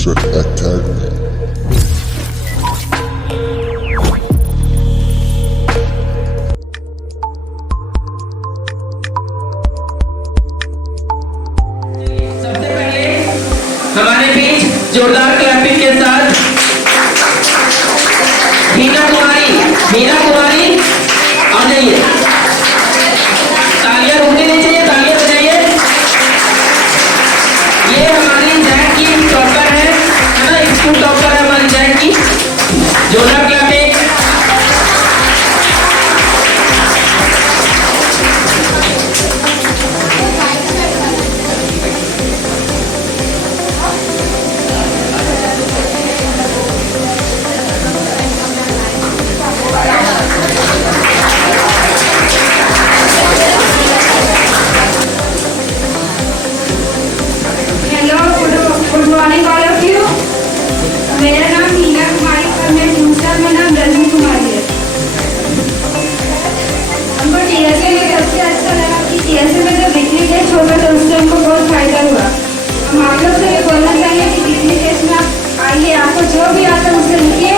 Motion Academy. सबसे पहले हमारे बीच जोरदार क्लैपिंग के साथ मीना कुमारी आ जाइए। तालियां रुकनी नहीं चाहिए, तालियां बजाइए। ये हमारी जैक की टॉपर है ना, स्कूल टॉपर है हमारी जैक की। जोरदार clapping. Good morning all of you. मेरा नाम मीना कुमारी और मेरे दूसरा का नाम रजनी कुमारी है। हमको टीएसए में सबसे अच्छा लगा कि टीएसए में जब बिजली टेस्ट होगा तो उससे हमको बहुत फायदा हुआ। हम आप लोग से ये बोलना चाहेंगे कि बिजली टेस्ट में आप आइए, आपको जो भी आता है उससे लिखिए,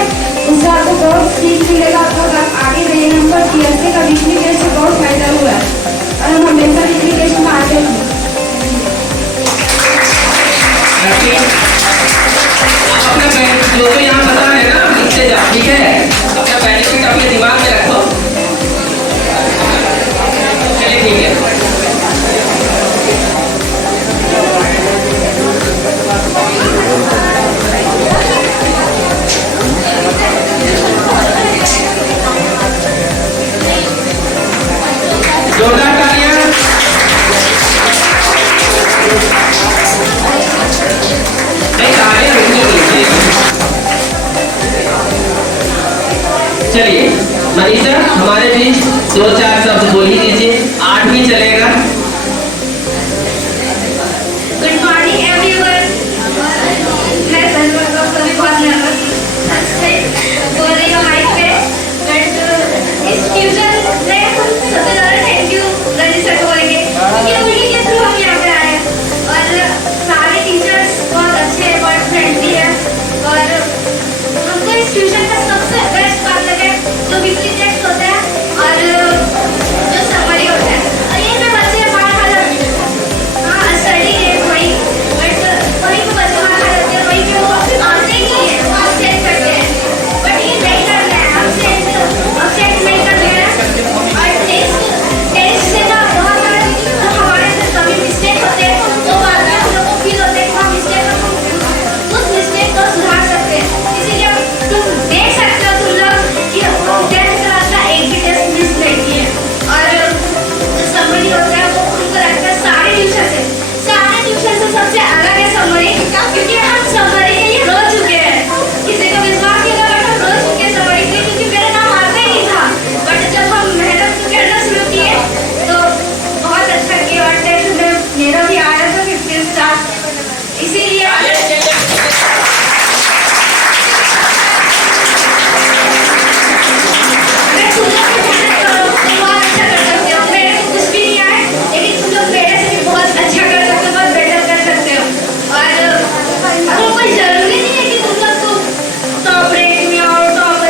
उससे आपको बहुत सीख मिलेगा, आपको आगे जाइए। हमको टीएसए का बिजली टेस्ट से बहुत फायदा हुआ है और हम हमेशा बिजली टेस्ट में आते हैं। अपना जो जो यहाँ पता है ना लिखते जाओ, ठीक है। अपना बेनिफिट अपने दिमाग में रखो। चलिए ठीक है। जोरदार तालियां। चलिए मनीषा हमारे बीच 2-4 शब्द बोल ही दीजिए, 8 भी चलेगा। Good morning everyone. मैं बहुत नर्वस बोल रही हूँ माइक पे, बट इस फ्यूचर में हम सबसे ज़्यादा थैंक यू रजनी सर को बोलेंगे क्योंकि उन्हीं के थ्रू हम यहाँ पे आए हैं। और सारे टीचर्स बहुत अच्छे हैं, बहुत फ्रेंडली है और हमको इस ट्यूशन का सबसे बेस्ट बात लगे जो वीकली टेस्ट होता है और जो समरी होता है। और ये में बच्चे मार खा जाते हैं। हाँ स्टडी है वही, बट वही पे बच्चे मार खा जाते हैं, वही पे वो आते ही नहीं है, वो अपसेट करते हैं। बट ये नहीं करना है, अपसेट नहीं करना है। और टेस्ट से ना बहुत सारे जो हमारे से कभी मिस्टेक होते हैं तो बाद में हम लोग को फील होता है कि हम मिस्टेक उस मिस्टेक को सुधार सकते हैं। इसीलिए तुम देख सकते हो तुम लोग कि 10th क्लास का एक भी टेस्ट मिस नहीं किए। और जो समरी होता है वो उनको लगता है सारे ट्यूशन से सबसे अलग है समरी, क्योंकि हम समरी के लिए रो चुके हैं। किसी को विश्वास नहीं होगा बट हम रो चुके हैं समरी के लिए, क्योंकि मेरा नाम आता ही नहीं था। बट जब हम मेहनत करना शुरू किए तो बहुत अच्छा किया और टेस्ट में मेरा भी आया था 15 स्टार। इसीलिए मैं तुम लोग भी मेहनत करो, तुम बहुत अच्छा कर सकते हो। मेरे को कुछ भी नहीं आए लेकिन तुम लोग मेरे से भी बहुत अच्छा कर सकते हो, बहुत बेटर कर सकते हो। और आपको कोई जरूरी नहीं है कि तुम लोग को टॉप रैंक में और टॉप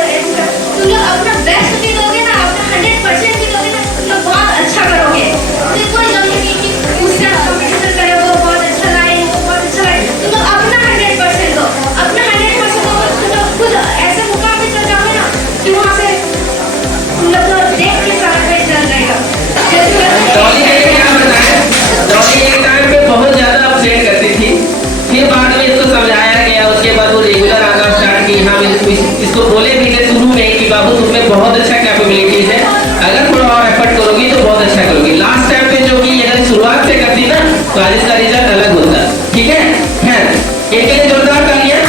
तुम लोग अपना बेस्ट भी दोगे ना, अपना 100% भी दोगे ना, तुम लोग बहुत अच्छा करोगे। तो कोई जरूरी नहीं कि उससे कंपटीशन करे वो बहुत अच्छा लाए, वो बहुत अच्छा लाए। तुम लोग अपना 100% दो, अपना 100% दो। तुम लोग खुद ऐसे मुकाम पे चल जाओगे ना कि वहाँ से तुम लोग को देख के सारा पेज जल जाएगा। डॉली ने क्या बताया, डॉली एक टाइम पे बहुत ज्यादा अपसेट करती थी, फिर बाद में इसको समझाया गया, उसके बाद वो रेगुलर आना स्टार्ट की। हम इसको बोले भी थे शुरू में कि बाबू तुम्हें बहुत अच्छा कैपेबिलिटीज है, अगर थोड़ा और एफर्ट करोगी तो बहुत अच्छा करोगी। लास्ट टाइम पे जो कि अगर शुरुआत से करती ना तो आज इसका रिजल्ट अलग होता। ठीक है, खैर एक लिए जोरदार तालियां।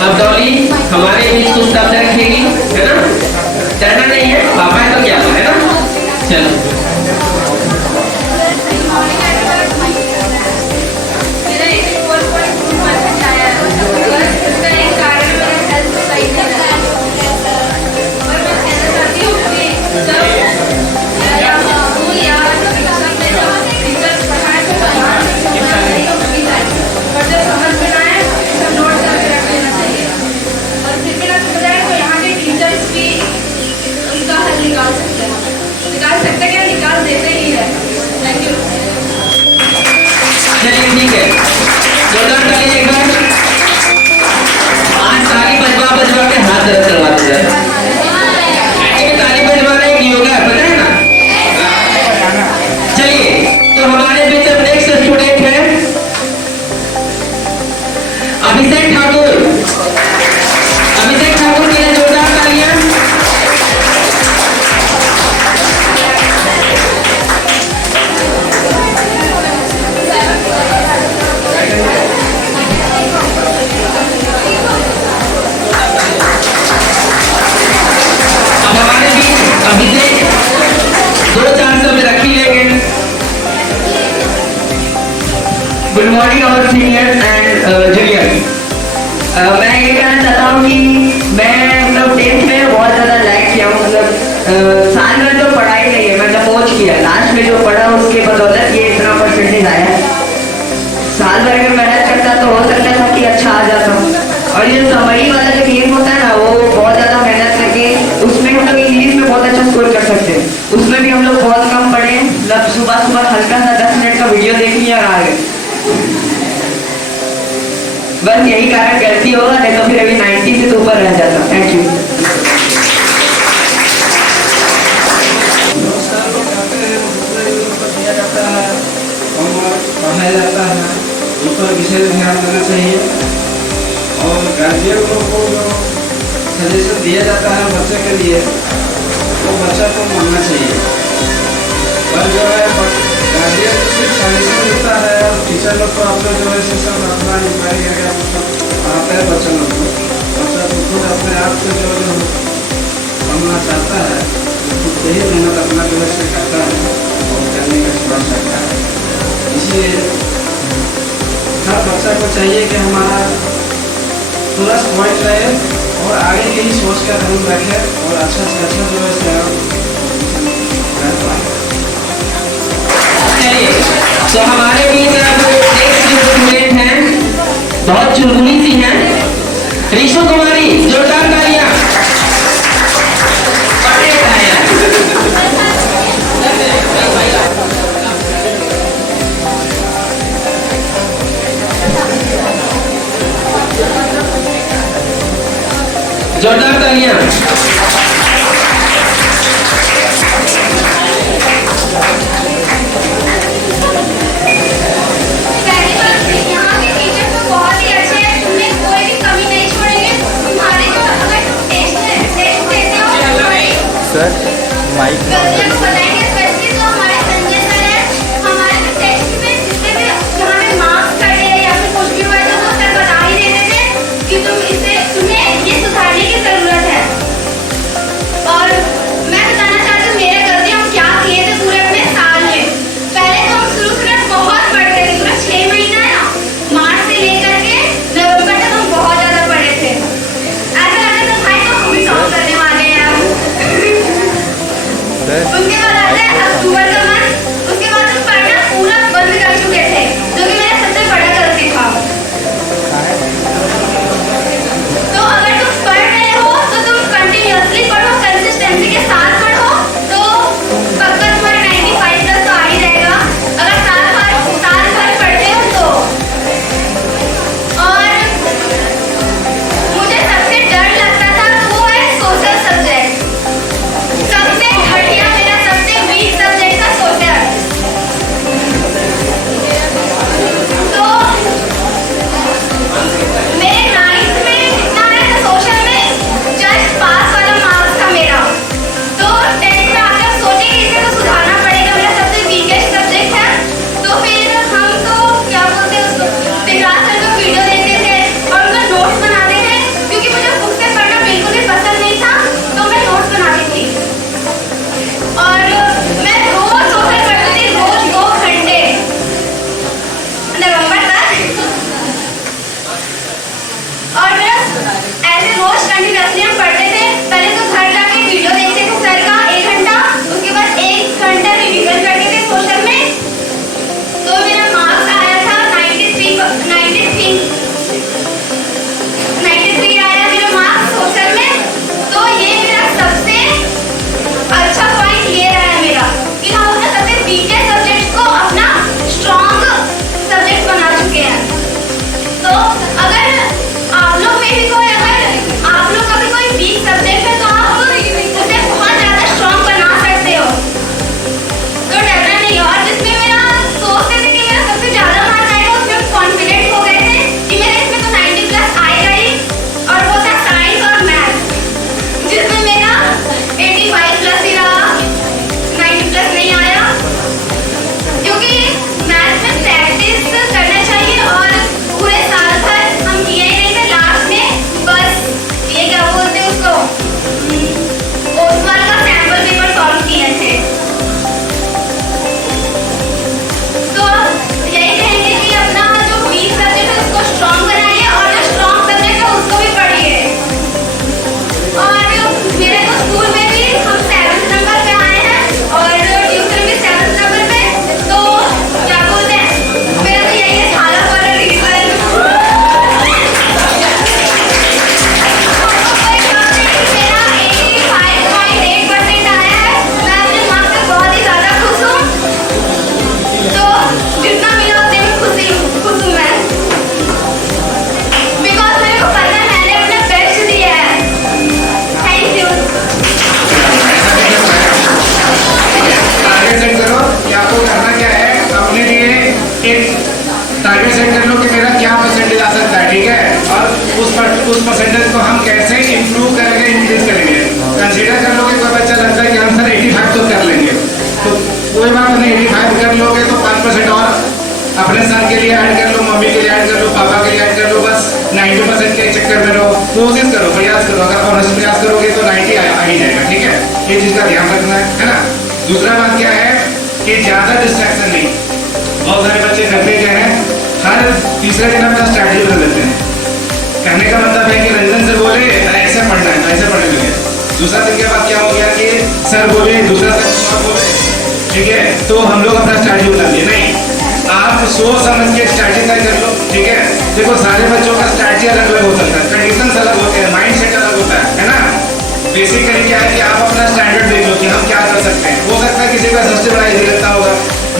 अब डॉली गुड मॉर्निंग और सीनियर्स एंड जूनियर्स। मैं ये कहना चाहता हूँ कि मैं मतलब 10th में बहुत ज़्यादा लैग किया हूँ। मतलब साल में तो पढ़ाई नहीं है, मैं पहुँच किया लास्ट में जो पढ़ा उसके बदौलत ये इतना परसेंटेज आया है। साल भर में मेहनत करता तो हो सकता था कि अच्छा आ जाता। और ये समरी वाला जो गेम होता है ना, वो बहुत ज़्यादा मेहनत करके उसमें हम लोग इंग्लिश में बहुत अच्छा स्कोर कर सकते हैं। उसमें भी हम लोग बहुत कम पढ़े, मतलब सुबह सुबह हल्का सा 10 मिनट का वीडियो देख लिया और आ गए। बस यही कारण गलती होगा, नहीं तो फिर अभी 90 से तो ऊपर रह जाता। Thank you. पढ़ाया जाता है, उस पर विशेष ध्यान देना चाहिए। और गार्जियन को जो सजेशन दिया जाता है बच्चे के लिए, वो बच्चा को मानना चाहिए। पर जो है गार्जियन को सिर्फ सजेशन देता है, और टीचर लोग को अपना जो है सेशन अपना इंक्वायरी करके पढ़ाते हैं बच्चा लोग को। बच्चा को खुद अपने आप से जो बनना चाहता है, खुद से ही मेहनत अपना जो है करता है और करने का छोड़ सकता है। इसलिए हर बच्चा को चाहिए कि हमारा पूरा पॉइंट रहे और आगे की ही सोच कर हम रखें और अच्छा से अच्छा जो है कर पाए। चलिए, तो हमारे बीच अब नेक्स्ट जो स्टूडेंट हैं बहुत चुलबुली सी हैं, ऋषु कुमारी, जोरदार तालियां। जोरदार तालियां। पहली बात, यहाँ के टीचर तो बहुत ही अच्छे हैं, तुम्हें कोई भी कमी नहीं छोड़ेंगे। तुम्हारे जो अगर टेस्ट देते हो सर माइक गलतियाँ को बताएंगे। स्पेशली तो हमारे संजय सर हैं, हमारे जो टेस्ट में जितने भी जहाँ पे मार्क्स कटे या फिर कुछ भी हुआ तो वो सर बता ही देते थे कि तुम्हें ये सुधारने की जरूरत है। और मैं बताना चाहती हूँ मेरे गलती हम क्या किए थे पूरे अपने साल में। पहले तो हम शुरू से बहुत पढ़ते थे, पूरा 6 महीना है ना, मार्च से लेकर के नवंबर तक हम बहुत ज़्यादा पढ़े थे। ऐसा लगता था भाई तो हम भी टॉप करने वाले हैं अब। उसके बाद आता है अक्टूबर का मंथ, उसके बाद हम पढ़ना पूरा बंद कर चुके थे, जो कि मेरा सबसे बड़ा गलती था। तो अगर तुम पढ़ रहे हो तो तुम कंटिन्यूअसली पढ़ो, कंसिस्टेंसी के साथ पढ़ो, तो पक्का तुम्हारा 95 प्लस तो आ ही जाएगा, अगर साल भर पढ़ते हो तो। और मुझे सबसे डर लगता था वो है सोशल सब्जेक्ट। सबसे घटिया मेरा टारगेट सेट कर लो कि मेरा क्या परसेंटेज आ सकता है, ठीक है, और उस परसेंटेज को हम कैसे इंप्रूव करेंगे, इंक्रीज करेंगे। कंसीडर कर लो कि कोई बच्चा लगता है कि हम सर 85 तो कर लेंगे, तो कोई बात नहीं, 85 कर लोगे तो 5% और अपने सन के लिए ऐड कर लो, मम्मी के लिए ऐड कर लो, पापा के लिए ऐड कर लो, बस 90% के चक्कर में रहो, कोशिश करो, प्रयास करो, अगर ऑनेस्ट प्रयास करोगे तो 90 आ ही जाएगा, ठीक है, ये चीज़ का ध्यान रखना है ना। दूसरा बात क्या है कि ज़्यादा डिस्ट्रैक्शन नहीं। बहुत सारे बच्चे करते क्या है, हर तीसरे दिन अपना स्ट्रैटेजी बदल देते हैं। कहने का मतलब है कि रंजन सर बोले ऐसे पढ़ना है तो ऐसे पढ़ने लगे, दूसरा दिन के बाद क्या हो गया कि सर बोले, दूसरा सर बोले, ठीक है, तो हम लोग अपना स्ट्रैटेजी बदल दिए। नहीं, आप सोच समझ के स्ट्रैटेजी तय कर लो, ठीक है। देखो सारे बच्चों का स्ट्रैटेजी अलग अलग हो सकता है, कंडीशंस अलग होते हैं, माइंडसेट अलग होता है ना। बेसिकली क्या है कि आप अपना स्टैंडर्ड देख लो कि हम क्या कर सकते हैं। हो सकता है किसी का सबसे बड़ा इजी लगता होगा,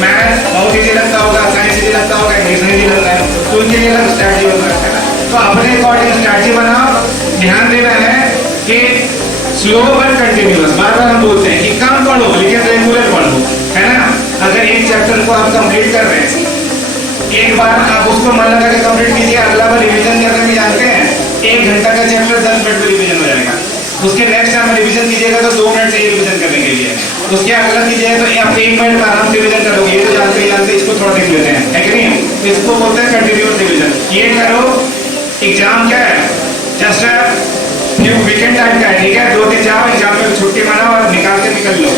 मैथ बहुत इजी लगता होगा, साइंस इजी लगता होगा, इंग्लिश इजी लगता है, तो उनके लिए अलग स्ट्रैटेजी होता है ना। तो अपने अकॉर्डिंग स्ट्रैटेजी बनाओ। ध्यान देना है कि स्लो बट कंटिन्यूअस, बार बार हम बोलते हैं कि कम पढ़ो लेकिन रेगुलर पढ़ो, है ना। अगर एक चैप्टर को आप कंप्लीट कर रहे हैं, एक बार आप उसको मन लगा के कंप्लीट कीजिए, अगला बार रिवीजन करने में जानते हैं 1 घंटा का चैप्टर 10 मिनट में रिवीजन हो जाएगा। उसके नेक्स्ट टाइम रिवीजन कीजिएगा तो 2 मिनट चाहिए रिवीजन करने के लिए, उसके अगला कीजिएगा तो आप 1 मिनट में आराम से रिवीजन करोगे। ये तो जानते इसको थोड़ा देख लेते हैं, है कि नहीं। इसको बोलते हैं कंटिन्यूअस रिवीजन। ये करो, एग्जाम क्या है, जस्ट वीकेंड टाइम का है, ठीक है। 2 दिन जाओ, एग्जाम में छुट्टी मनाओ और निकाल के निकल लो।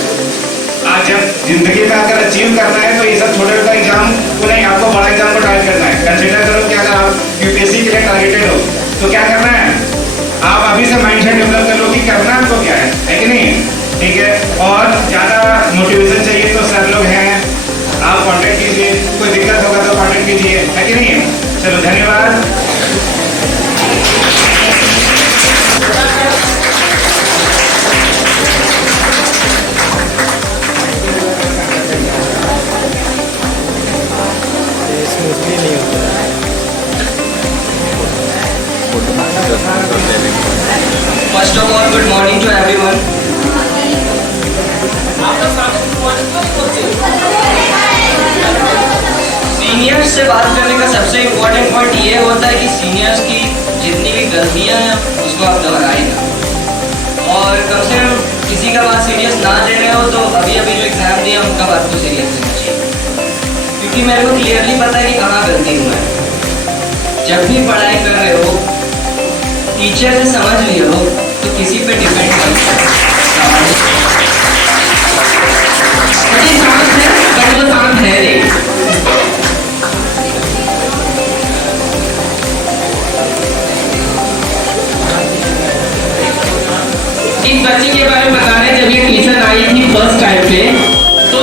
आज जब जिंदगी में अगर अचीव करना है तो ये सब छोटे छोटे एग्जाम को नहीं, आपको बड़ा एग्जाम को टारगेट करना है। कंसिडर करो कि अगर आप यूपीएससी के लिए टारगेटेड हो तो क्या करना है, आप अभी से माइंडसेट डेवलप कर लो कि करना आपको क्या है कि नहीं, ठीक है। और ज़्यादा मोटिवेशन चाहिए तो सर लोग हैं, आप कांटेक्ट कीजिए, कोई दिक्कत होगा तो कांटेक्ट कीजिए, है कि नहीं। चलो धन्यवाद। स्मूथली नहीं होता है। First of all, good morning to everyone. Seniors से बात करने का सबसे इम्पोर्टेंट पॉइंट ये होता है कि सीनियर्स की जितनी भी गलतियां हैं उसको आप दोहराए ना, और कम से कम किसी का बात सीरियस ना ले रहे हो तो अभी अभी जो एग्ज़ाम दिया उनका बात को सीरियस लेना चाहिए, क्योंकि मेरे को क्लियरली पता है कि कहाँ गलती हुआ है। जब भी पढ़ाई कर रहे हो टीचर से समझ लियो तो किसी पे डिपेंड मत करो। शांत है बट वो शांत है नहीं। इस बच्चे के बारे में बता रहे, जब ये ट्यूशन आई थी फर्स्ट टाइम पे तो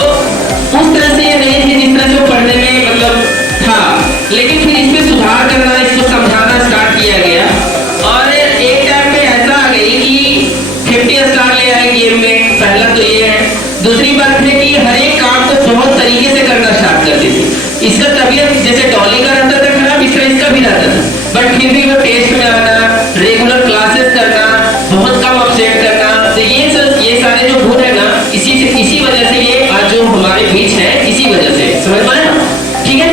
उस तरह से ये नहीं थी जिस तरह से पढ़ने में मतलब था, लेकिन फिर इसमें सुधार करना, इसको समझाना स्टार्ट किया गया और एक टाइम पे ऐसा आ गई कि 50 स्टार ले आए गेम में। पहला तो ये है। दूसरी बात है कि हर एक काम को बहुत तरीके से करना स्टार्ट करती थी। इसका तबीयत जैसे डॉली का रहता था खराब, इसका भी रहता था, बट फिर भी वो टेस्ट में आना, रेगुलर क्लासेस करना, बहुत कम अपसेट करना, तो ये सारे जो गुण है ना, इसी वजह से ये आज जो हमारे बीच है, इसी वजह से, समझ पाए ना, ठीक है।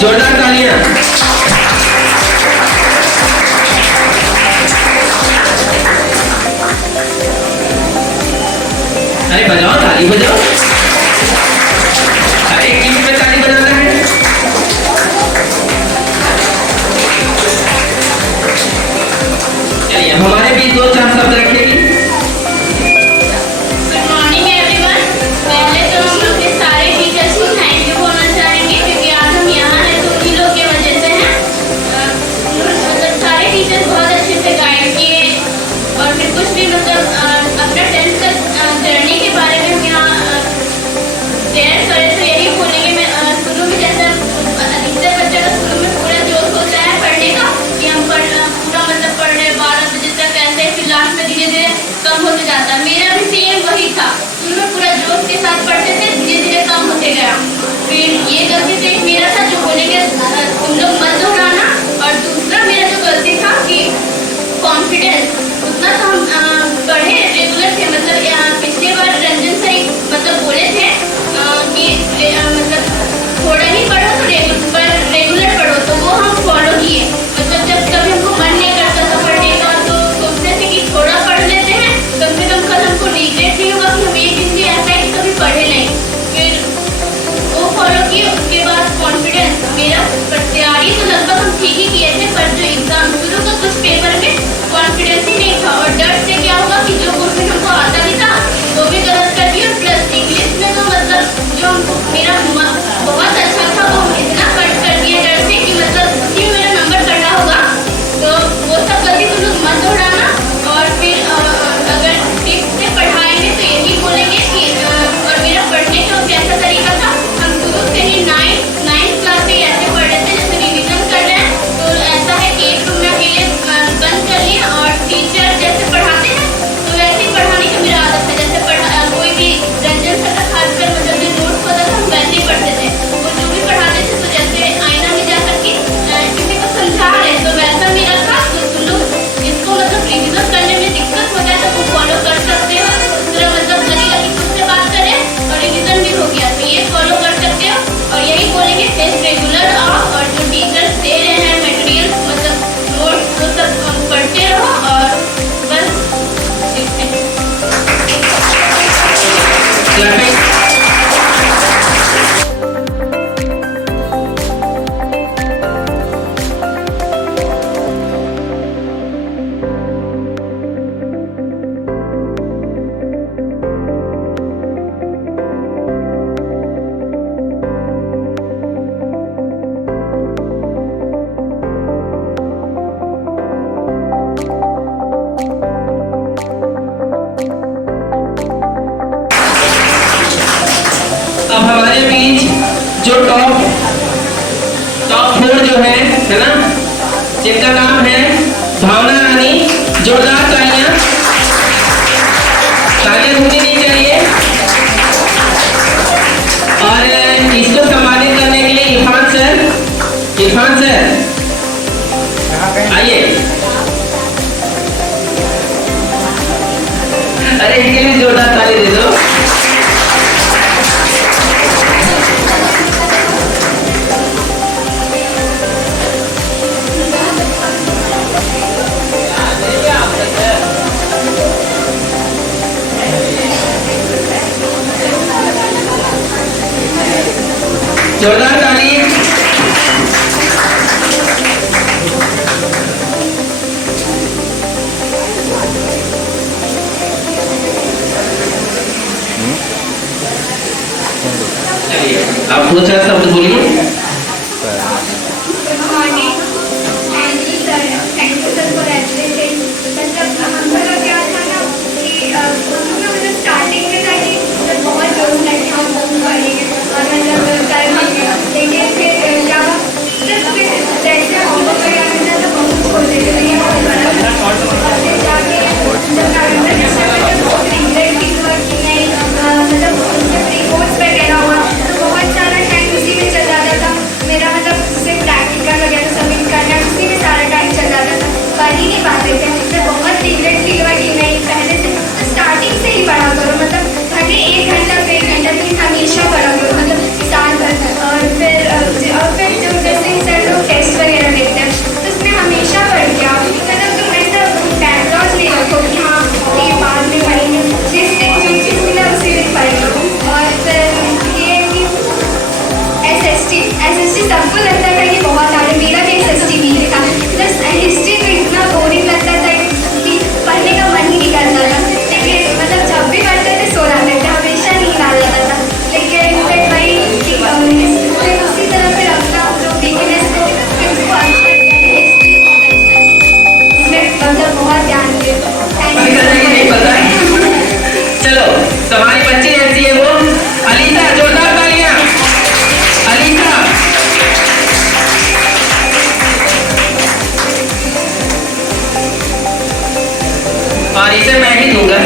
जोरदार तालियां। अरे बजाओ, ताली बजाओ। अरे किस पे ताली बजाना है? चलिए हमारे बीच 2-4 शब्द रखेगी। Good morning everyone. पहले तो हम अपने सारे टीचर्स को थैंक यू बोलना चाहेंगे, क्योंकि आज हम यहाँ हैं तो उन्हीं लोग की वजह से हैं। मतलब सारे टीचर्स बहुत अच्छे से गाइड किए और फिर कुछ भी मतलब अपना 10th का जर्नी के बारे में हम यहाँ शेयर करें तो यही बोलेंगे। मैं शुरू में जैसे अधिकतर बच्चे का शुरू में पूरा जोश होता है पढ़ने का कि हम पूरा मतलब पढ़ रहे 12 बजे तक ऐसे, फिर लास्ट में धीरे धीरे कम होते जाता है। मेरा भी सेम वही था, शुरू में पूरा जोश के साथ पढ़ते थे, धीरे धीरे कम होते गया। फिर ये गलती तो एक मेरा था जो बोलेंगे तुम लोग मत दोहराना, और दूसरा मेरा जो गलती था कि कॉन्फिडेंस उतना तो हम पढ़े रेगुलर थे, मतलब क्लैपिंग। अब हमारे बीच जो टॉप 4 जो है ना, जिनका नाम है भावना रानी, जोरदार तालियां रुकनी नहीं चाहिए। और इसको सम्मानित करने के लिए इरफान सर आइए। अरे इनके लिए जोरदार ताली दे दो। जोरदार ताली। चलिए आप 2-4 शब्द बोलिए। Good morning. Thank you sir for everything. मतलब हम लोग का क्या था ना कि मतलब स्टार्टिंग में था कि बहुत जोश लगे हम बहुत पढ़ेंगे और मतलब कर लेंगे, लेकिन फिर क्या जैसे हम लोग का क्या था तो बहुत छोड़ देते थे और फिर जाके बहुत रिग्रेट फील हुआ कि नहीं मतलब रिपोर्ट्स वगैरह हुआ तो बहुत सारा टाइम उसी में चल जाता था मेरा। मतलब सिर्फ प्रैक्टिकल वगैरह सबमिट करना उसी में सारा टाइम चल जाता था, कर ही नहीं पाते थे। फिर बहुत रिग्रेट फील हुआ कि नहीं पहले से स्टार्टिंग से ही पढ़ा करो, मतलब भले 1 घंटा 1 घंटा लेकिन हमेशा पढ़ा करो, मतलब साल भर। और फिर जो जैसे सर लोग टेस्ट वगैरह देते हैं तो उसमें हमेशा पढ़ के आओ, मतलब तुम ऐसा बैकलॉग नहीं रखो कि हाँ ये बाद में पढ़ेंगे, जिस दिन जो चीज़ मिला उसी दिन पढ़ लो। और फिर ये है कि SST सबको लगता था कि बहुत हार्ड, मेरा भी SST नहीं था। बस हिस्ट्री तो इतना बोरिंग लगता था कि पढ़ने का मन ही नहीं करता था, लेकिन मतलब जब भी पढ़ते थे सो जाते थे, हमेशा नींद आ जाता था। लेकिन फिर वही कि उसी तरह फिर अपना जो वीकनेस को उसको अच्छा हिस्ट्री उसमें मतलब बहुत ध्यान दिए। Thank you. नहीं पता है। चलो तुम्हारी बच्ची जैसी है वो अलीसा, जोरदार तालियां। अलीसा और इसे मैं ही दूंगा।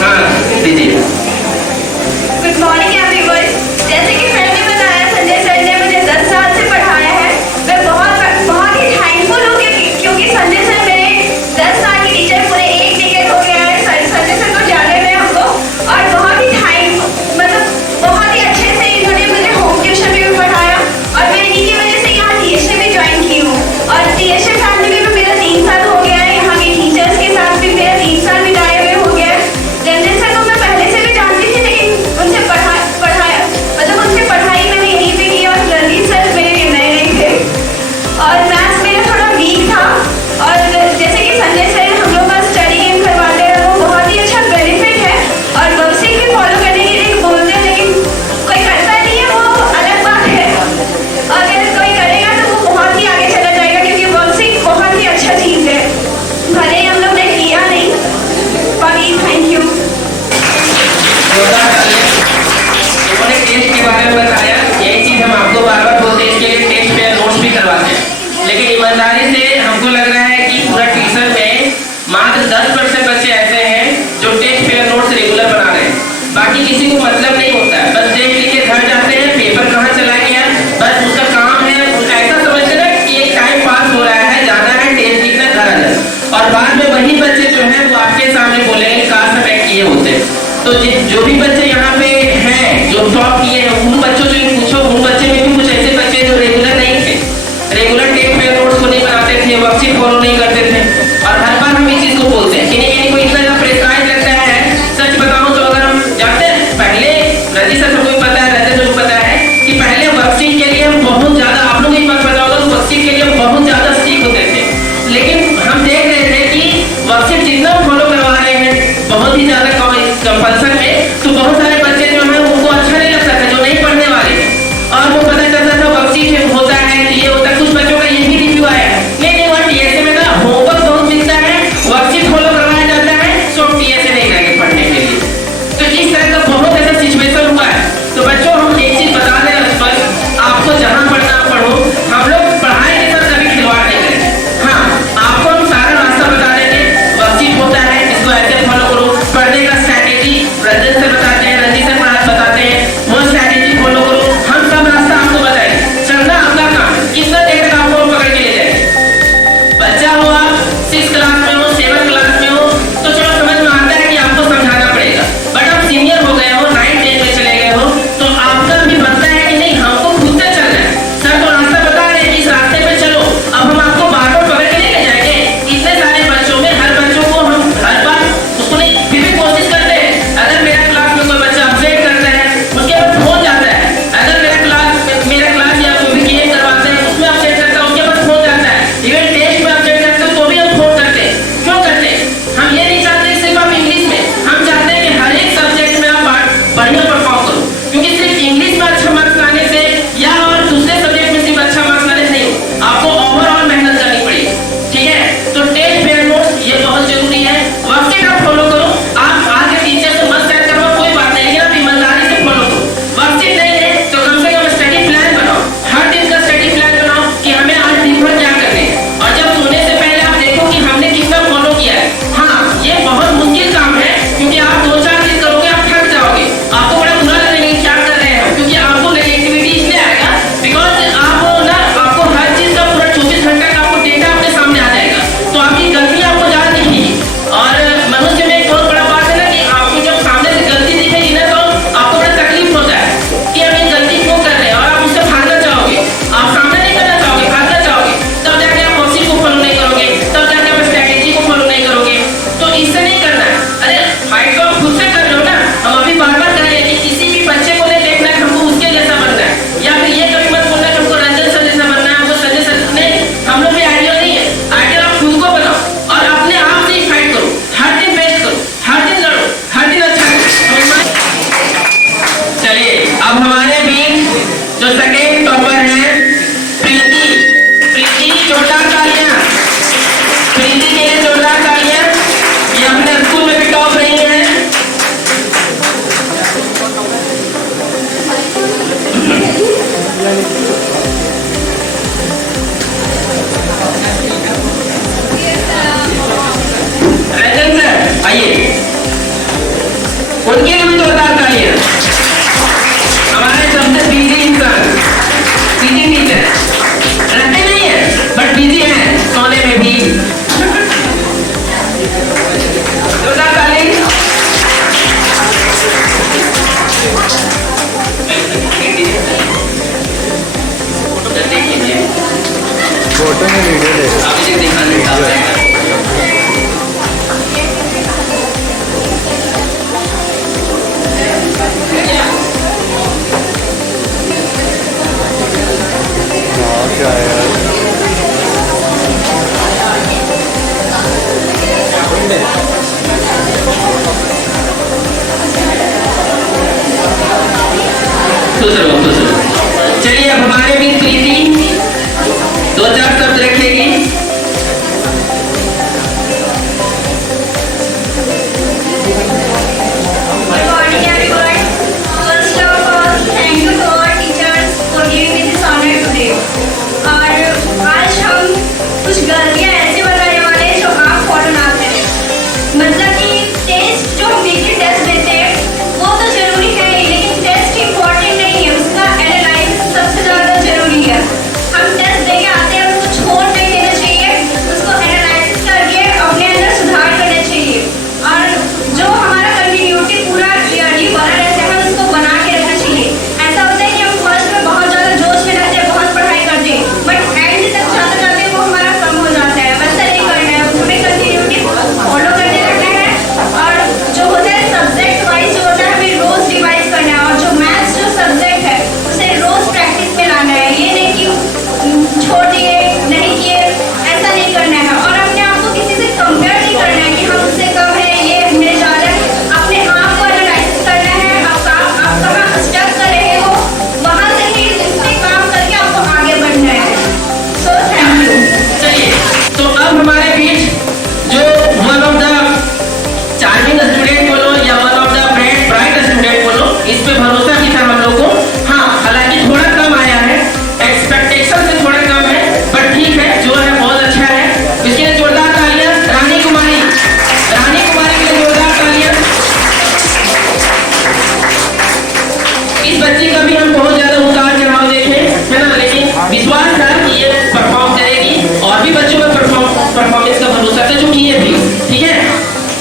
हाँ दीजिए। Good morning everyone. जैसे कि सर ने बताया, संजय सर ने मुझे 10 साल से पढ़ाया है। मैं बहुत ही थैंकफुल हूँ क्योंकि संजय सर मेरे 10 साल के टीचर, पूरे 1 डिकेड हो गया है संजय सर को जाने में हमको। और बहुत ही मतलब बहुत ही अच्छे से इन्होंने मुझे होम ट्यूशन में भी पढ़ाया और मैं इन्हीं की वजह से यहाँ TSA में ज्वाइन की हूँ। और TSA फैमिली में भी मेरा 3 साल हो गया है, यहाँ के टीचर्स के साथ भी मेरा 3 साल बिताए हुए हो गया है। रंजन सर को मैं पहले से भी जानती थी, लेकिन उनसे उनसे पढ़ाई मैंने यहीं पे की। और रणजीत सर मेरे नए थे और मैथ्स मेरा थोड़ा वीक था। और जैसे कि संजय सर हम लोग का स्टडी गेम करवाते हैं, वो बहुत ही अच्छा बेनिफिट है। और वर्कशीट भी फॉलो करने के लिए बोलते हैं, लेकिन कोई करता नहीं है, वो अलग बात है। और अगर कोई करेगा तो वो बहुत ही आगे चला जाएगा, क्योंकि वर्कशीट बहुत ही अच्छा चीज़ है, भले ही हम लोग ने किया नहीं। बाकी थैंक यू। उन्होंने टेस्ट के बारे में बताया, यही चीज हम आपको बार-बार बोलते हैं, इसके लिए टेस्ट पे नोट्स भी करवाते हैं। लेकिन ईमानदारी से हमको लग रहा है कि पूरा ट्यूशन में मात्र 10% बच्चे ऐसे हैं जो टेस्ट पे नोट्स रेगुलर बना रहे हैं। बाकी किसी को मतलब नहीं करते थे, और हर बार हम इस चीज को बोलते हैं। किन्हीं को इतना ज्यादा प्रेशराइज लगता है। सच बताऊं तो अगर हम जानते हैं, पहले रजी सर सबको भी पता है, रहते तो पता है कि पहले वर्कशीट के लिए हम बहुत ज्यादा, आप लोगों को एक बात पता होगा तो वर्कशीट के लिए हम बहुत ज्यादा स्ट्रिक्ट होते थे। लेकिन हम देख रहे थे कि वर्कशीट जितना फॉलो करवा रहे हैं बहुत ही ज्यादा कंपल्सन में, तो बहुत सारे बच्चे जो है उनको अच्छा नहीं लगता था, जो नहीं पढ़ने वाले हैं। और वो पता चलता था वर्कशीट में होता है तो ये होता है। कुछ बच्चों का ये भी रिव्यू आया, नहीं वहाँ टीएसए में ना होमवर्क बहुत मिलता है, वर्कशीट फॉलो करवाया जाता है, सो टीएसए नहीं करेंगे पढ़ने के लिए। तो इस तरह का बहुत ऐसा सिचुएशन हुआ है। तो बच्चों हम एक चीज बता दें स्पष्ट, आपको जहाँ पढ़ना पढ़ो, हम लोग पढ़ाई के साथ कभी खिलवाड़ नहीं करेंगे। हाँ, आपको हम सारा रास्ता बता देंगे, वर्कशीट होता है इसको ऐसे फॉलो करो, पढ़ने का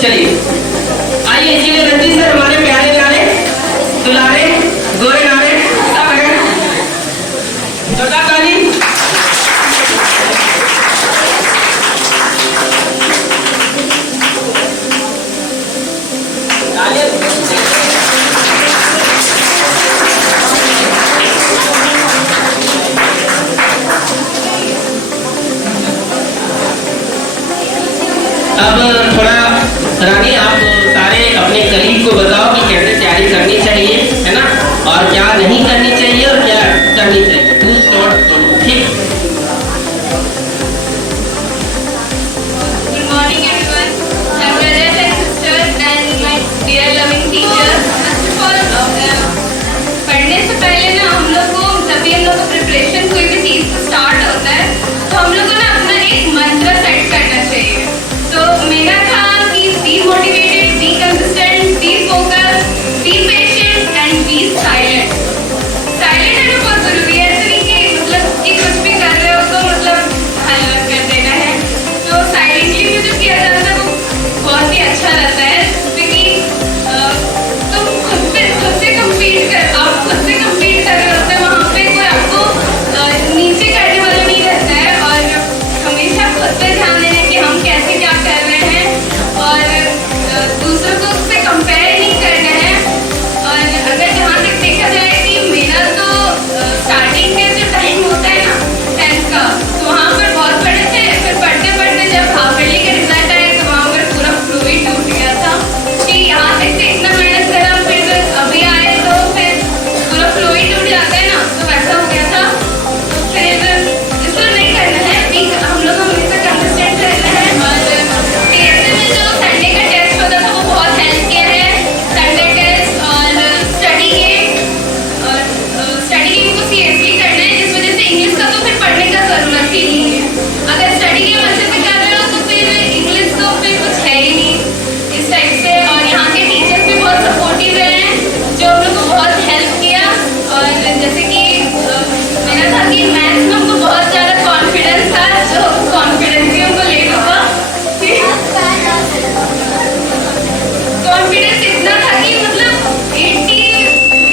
चलिए आइए, इसीलिए रणजीत सर हमारे प्यारे नारे दुलारे गोरे नारे सब है। जोरदार ताली। अब थोड़ा रानी आप सारे अपने कलीग को बताओ कि कैसे तैयारी करनी चाहिए, है ना, और क्या नहीं करनी चाहिए और क्या करनी चाहिए। ठीक। Good morning everyone. My brothers and sisters and my dear loving teachers. First of all, पढ़ने से पहले ना हम लोग को जब भी हम लोग का प्रिपरेशन कोई भी चीज़ स्टार्ट होता है तो हम लोग को ना अपना एक मंत्र सेट करना चाहिए। तो मेरा था कि be motivated, be consistent, be focus, be patient and be silent. Silent है ना बहुत ज़रूरी है, ऐसे नहीं कि मतलब कि कुछ भी कर रहे हो तो मतलब हल्ला कर देना है। तो साइलेंटली भी जो किया जाता है वो बहुत ही अच्छा रहता है, क्योंकि तुम खुद से compete कर, आप खुद से compete कर रहे होते हैं, वहाँ पे कोई आपको नीचे करने वाला नहीं रहता है। और हमेशा खुद पे ध्यान देना कि हम कैसे क्या कर रहे हैं और दूसरों को उससे कंपेयर नहीं करना है। और अगर जहाँ तक देखा जाए कि मेरा तो स्टार्टिंग के जो टाइम होता है ना 10th का, तो वहाँ पर बहुत पढ़े थे, फिर पढ़ते पढ़ते जब हाफ ईयरली के रिजल्ट आए तो वहाँ पर पूरा फ्लो ही टूट गया था कि यहाँ तक से इतना मेहनत करा, फिर अभी आए तो फिर पूरा फ्लो ही टूट जाता है ना, तो वैसा हो गया था। तो फिर इसको नहीं करना है, हम लोग हमेशा कंसिस्टेंट रहना है। और टीएसए में जो संडे का टेस्ट होता था वो बहुत हेल्प किया है, संडे टेस्ट और स्टडी गेम। और स्टडी गेम को सीरियसली करना है, जिस वजह से इंग्लिश का तो फिर पढ़ने का ज़रूरत ही नहीं है। अगर स्टडी गेम अच्छे से कर रहे हो तो फिर इंग्लिश तो फिर कुछ है ही नहीं इस टाइप से। और यहाँ के टीचर्स भी बहुत सपोर्टिव रहे हैं, जो हम लोग को बहुत हेल्प किया। और जैसे कि मेरा था कि मैथ्स में हमको बहुत ज़्यादा कॉन्फिडेंस था, जो कॉन्फिडेंस भी हमको लेना हुआ। कॉन्फिडेंस इतना था कि मतलब 80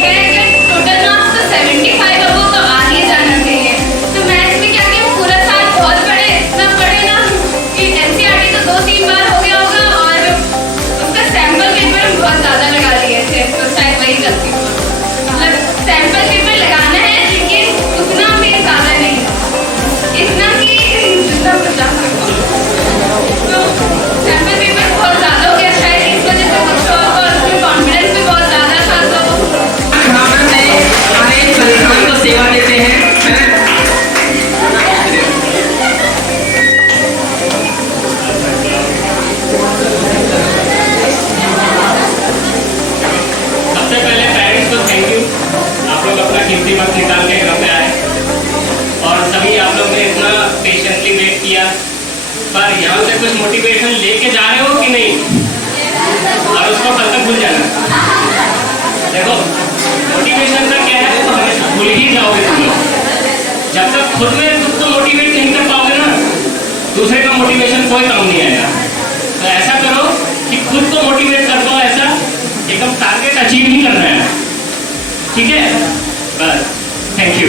है, अगर टोटल मार्क्स तो 75 अब तो आ ही जाना चाहिए। तो मैथ्स में क्या कि पूरा साल बहुत पढ़े, इतना पढ़े ना कि एनसीईआरटी तो 2-3 बार हो गया होगा, और उसका सैम्पल पेपर हम बहुत ज़्यादा लगा लिए थे, तो शायद वही गलती हुआ। मतलब सैम्पल पेपर लगाना है लेकिन उतना भी ज़्यादा नहीं, इतना कि जितना बचा सको। तो सैम्पल पेपर बहुत ज़्यादा हो गया, शायद इस वजह से कुछ और उसमें कॉन्फिडेंस भी बहुत ज़्यादा था। तो हमारे संस्थान को सेवा देते हैं, है ना? सबसे पहले पेरेंट्स को थैंक यू, आप लोग अपना कीमती वक्त निकाल के घर पे आए और सभी आप लोग ने इतना पेशेंटली वेट किया। पर यहाँ से कुछ मोटिवेशन लेके जा रहे हो कि नहीं, और उसको कल तक भूल जाना। देखो मोटिवेशन का क्या है, वो हमेशा भूल ही जाओगे तुम लोग। जब तक खुद में खुद को मोटिवेट नहीं कर पाओगे ना, दूसरे का मोटिवेशन कोई काम नहीं आएगा। तो ऐसा करो कि खुद को मोटिवेट कर पाओ, ऐसा एकदम टारगेट अचीव ही करना है, ठीक है? बस, थैंक यू।